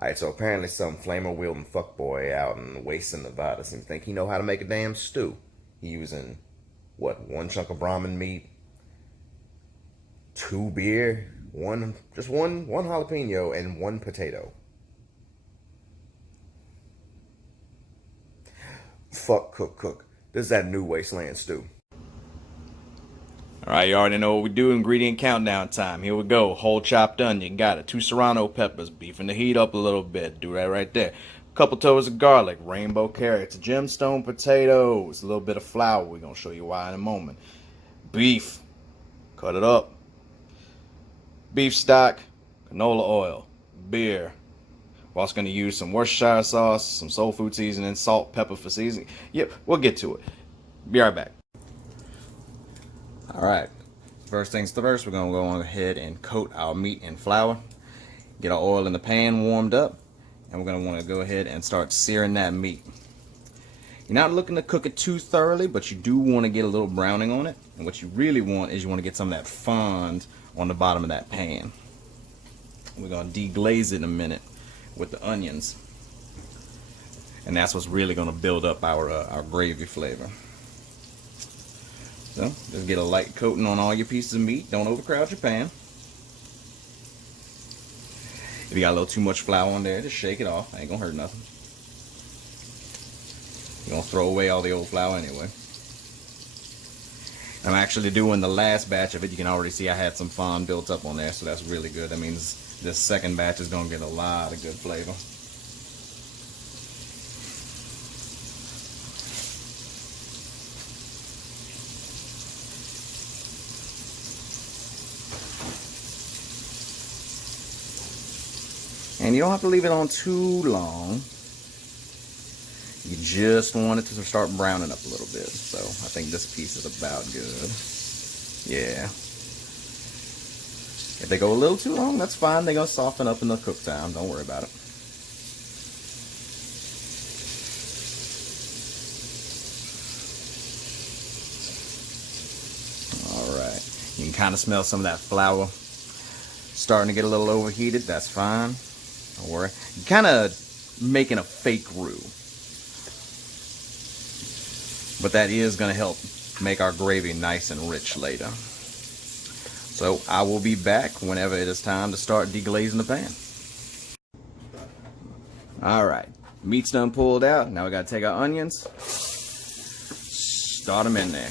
Alright, so apparently some flamer-wielding fuckboy out in Wasteland, Nevada seems to think he know how to make a damn stew. He using, what, one chunk of Brahmin meat, two beer, one jalapeno, and one potato. Fuck cook. This is that new Wasteland stew. Alright, you already know what we do. Ingredient countdown time. Here we go. Whole chopped onion. Got it. 2 serrano peppers. Beefing the heat up a little bit. Do that right there. Couple toes of garlic. Rainbow carrots. Gemstone potatoes. A little bit of flour. We're going to show you why in a moment. Beef. Cut it up. Beef stock. Canola oil. Beer. We're also going to use some Worcestershire sauce. Some soul food seasoning. Salt, pepper for seasoning. Yep, we'll get to it. Be right back. Alright, first things first, we're going to go on ahead and coat our meat in flour. Get our oil in the pan warmed up, and we're going to want to go ahead and start searing that meat. You're not looking to cook it too thoroughly, but you do want to get a little browning on it. And what you really want is you want to get some of that fond on the bottom of that pan. We're going to deglaze it in a minute with the onions. And that's what's really going to build up our gravy flavor. So, just get a light coating on all your pieces of meat. Don't overcrowd your pan. If you got a little too much flour on there, just shake it off. Ain't gonna hurt nothing. You're gonna throw away all the old flour anyway. I'm actually doing the last batch of it. You can already see I had some fond built up on there, so that's really good. That means this second batch is gonna get a lot of good flavor. And you don't have to leave it on too long. You just want it to start browning up a little bit. So I think this piece is about good. Yeah. If they go a little too long, that's fine. They're going to soften up in the cook time. Don't worry about it. Alright. You can kind of smell some of that flour starting to get a little overheated. That's fine. Don't worry. You're kind of making a fake roux. But that is going to help make our gravy nice and rich later. So I will be back whenever it is time to start deglazing the pan. Alright. Meat's done pulled out. Now we got to take our onions. Start them in there.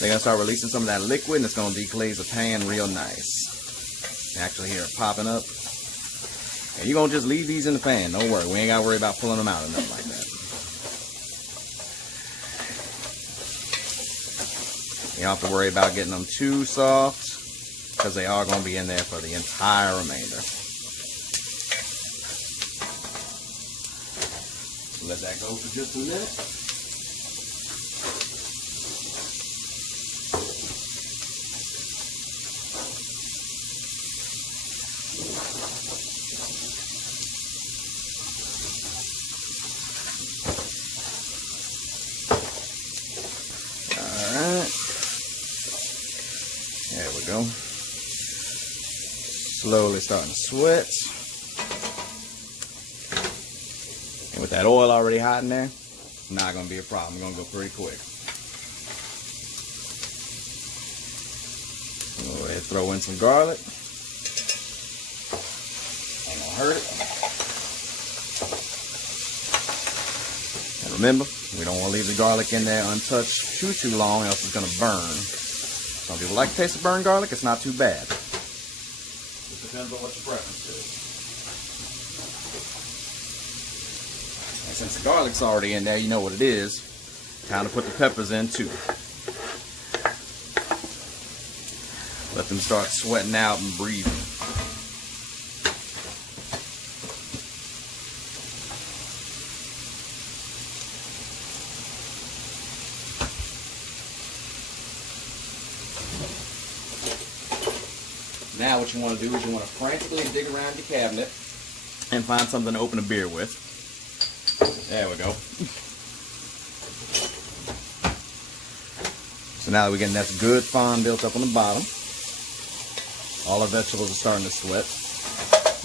They're going to start releasing some of that liquid and it's going to deglaze the pan real nice. You actually hear it popping up. And you're going to just leave these in the pan. Don't worry. We ain't got to worry about pulling them out or nothing like that. You don't have to worry about getting them too soft because they are going to be in there for the entire remainder. Let that go for just a minute. There we go. Slowly starting to sweat. And with that oil already hot in there, not going to be a problem. It's going to go pretty quick. Go ahead and throw in some garlic. Ain't going to hurt it. And remember, we don't want to leave the garlic in there untouched too long, else it's going to burn. Some people like the taste of burnt garlic. It's not too bad. Just depends on what your preference is. And since the garlic's already in there, you know what it is. Time to put the peppers in too. Let them start sweating out and breathing. Now what you want to do is you want to frantically dig around your cabinet and find something to open a beer with. There we go. So now that we're getting that good fond built up on the bottom, all our vegetables are starting to sweat.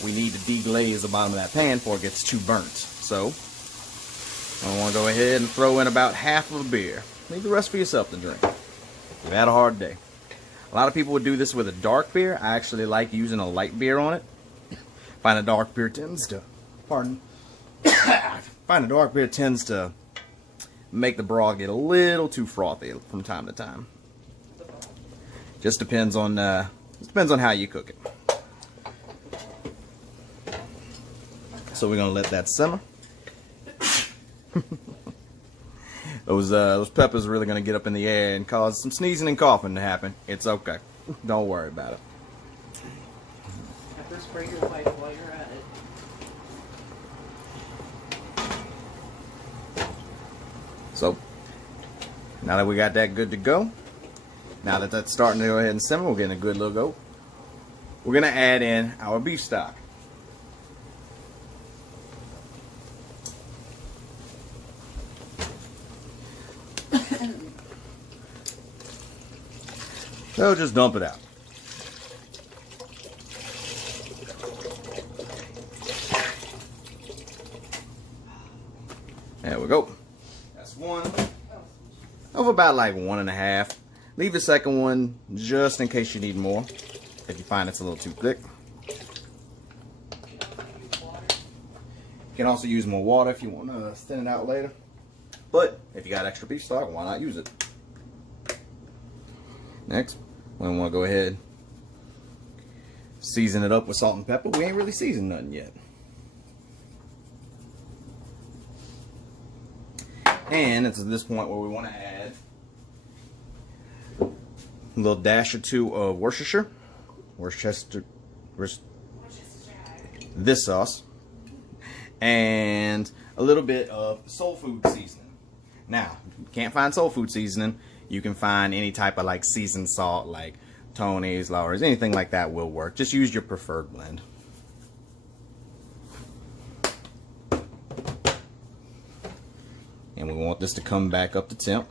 we need to deglaze the bottom of that pan before it gets too burnt. So I want to go ahead and throw in about half of a beer. Leave the rest for yourself to drink. You've had a hard day. A lot of people would do this with a dark beer. I actually like using a light beer on it. Find a dark beer tends to, find a dark beer tends to make the broth get a little too frothy from time to time. Just depends on how you cook it. So we're gonna let that simmer. Those peppers are really gonna get up in the air and cause some sneezing and coughing to happen. It's okay. Don't worry about it. Pepper spray your wife while you're at it. So now that we got that good to go, now that that's starting to go ahead and simmer, we're getting a good little go. We're gonna add in our beef stock. So just dump it out. There we go. That's one of about like 1.5. Leave the second one just in case you need more. If you find it's a little too thick. You can also use more water if you want to thin it out later. But if you got extra beef stock, why not use it? Next, we want to go ahead, season it up with salt and pepper. We ain't really seasoned nothing yet. And it's at this point where we want to add a little dash or two of Worcestershire. This sauce. And a little bit of soul food seasoning. Now, if you can't find soul food seasoning, you can find any type of like seasoned salt, like Tony's, Lawry's, anything like that will work. Just use your preferred blend. And we want this to come back up to temp.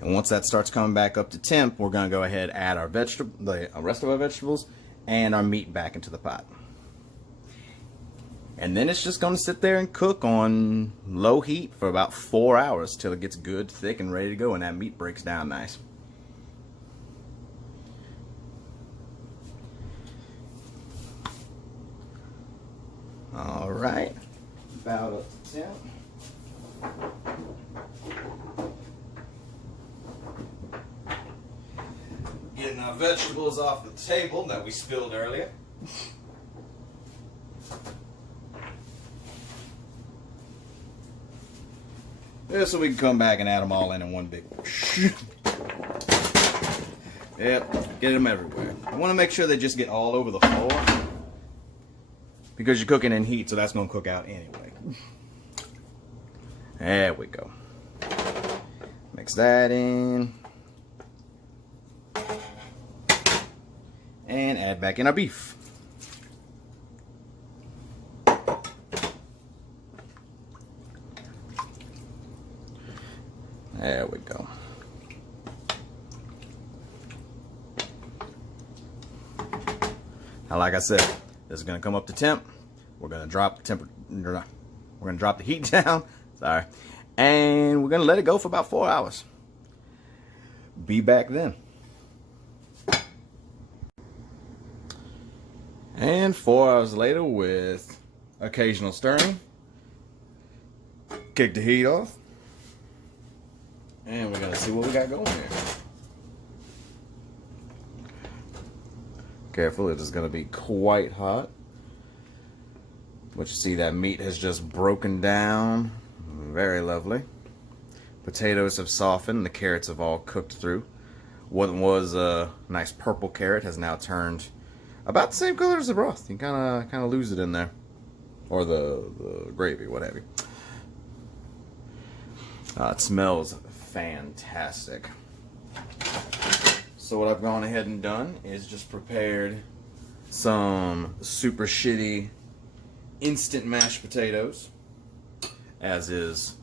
And once that starts coming back up to temp, we're going to go ahead and add our rest of our vegetables and our meat back into the pot. And then it's just going to sit there and cook on low heat for about 4 hours till it gets good, thick, and ready to go, and that meat breaks down nice. All right, about up to temp. Getting our vegetables off the table that we spilled earlier. Yeah, so we can come back and add them all in one big whoosh. Yep, get them everywhere. I want to make sure they just get all over the floor because you're cooking in heat, so that's going to cook out anyway. There we go. Mix that in. And add back in our beef. There we go. Now, like I said, this is going to come up to temp. We're going to drop the temperature. We're going to drop the heat down. Sorry, and we're going to let it go for about 4 hours. Be back then. And 4 hours later, with occasional stirring, kick the heat off. And we're going to see what we got going here. Careful, it is going to be quite hot. But you see that meat has just broken down. Very lovely. Potatoes have softened. The carrots have all cooked through. What was a nice purple carrot has now turned about the same color as the broth. You kind of lose it in there. Or the gravy, what have you. It smells fantastic. So what I've gone ahead and done is just prepared some super shitty instant mashed potatoes, as is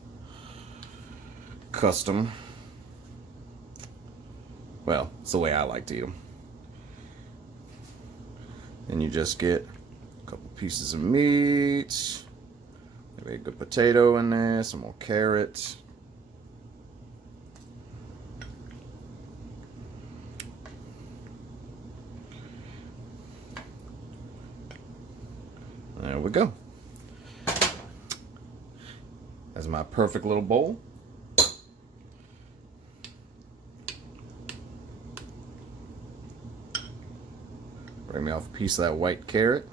custom Well, it's the way I like to eat them. And you just get a couple pieces of meat, maybe a good potato in there, some more carrots. There we go. That's my perfect little bowl. Bring me off a piece of that white carrot.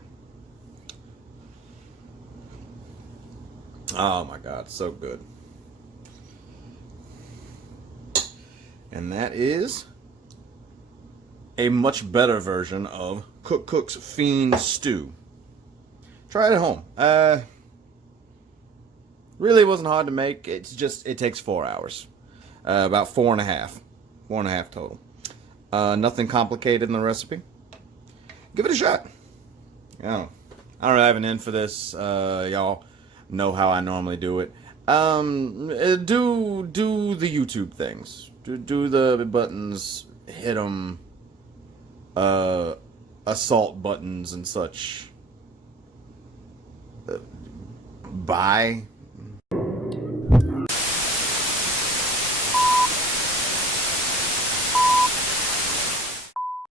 Oh my God, so good. And that is a much better version of Cook's Fiend Stew. Try it at home. Really wasn't hard to make. It's just, it takes 4 hours. About 4.5. 4.5 total. Nothing complicated in the recipe. Give it a shot. I don't really have an in for this. Y'all know how I normally do it. Do the YouTube things. Do the buttons. Hit them. Assault buttons and such. Buy